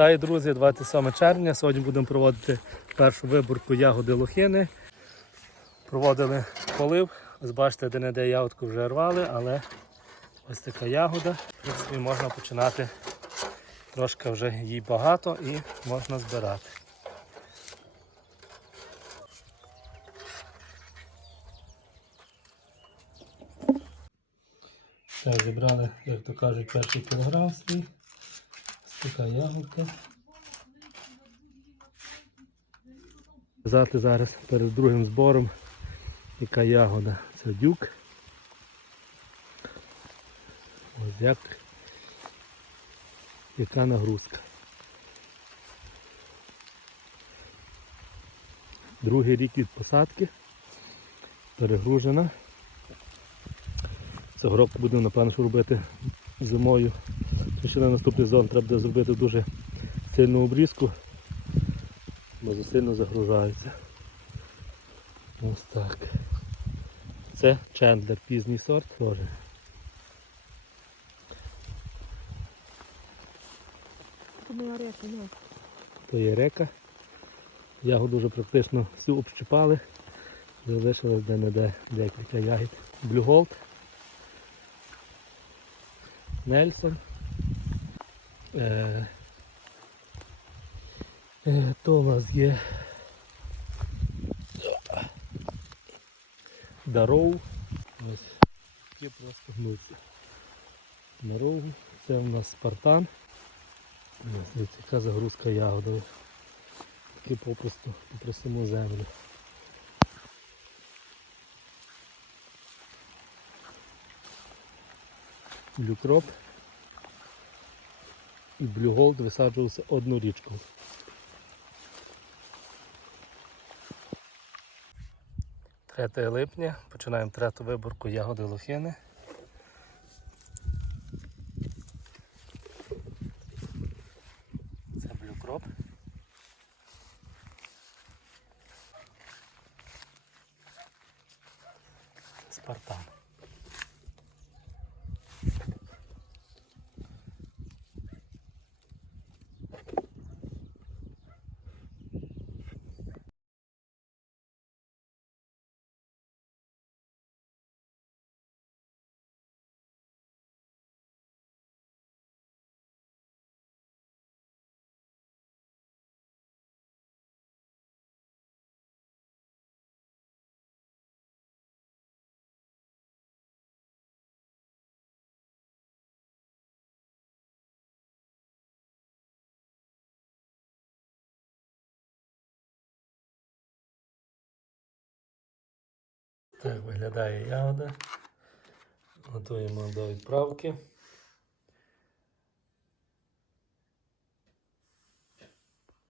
Вітаю, друзі! 27 червня. Сьогодні будемо проводити першу виборку ягоди лохини. Проводили полив. Ось бачите, де не де ягодку вже рвали, але ось така ягода. В принципі, можна починати. Трошки вже їй багато і можна збирати. Так, зібрали, як то кажуть, перший кілограм свій. Така ягодка. Казати зараз перед другим збором, яка ягода. Це дюк. Ось як. Яка нагрузка. Другий рік від посадки. Перегружена. Цього року будемо напевно що робити зимою. Що на наступний сезон треба буде зробити дуже сильну обрізку, бо засильно загружаються. Ось так. Це чендлер, пізній сорт теж. То є река. Ягоду вже практично всю общипали. Залишилось де-не-де декілька ягід. Gold. Нельсон. Е, е, то у нас є Дароу. Ось такі просто гнуться. Дароу. Це у нас Спартан. Ось яка загрузка ягодою. Такі попросту попросимо землю. Блюкроп і блюголд висаджувався одну річку. Третє липня. Починаємо третю виборку ягоди лохини. Це блюкроп. Спартан. Так виглядає ягода. Готуємо до відправки.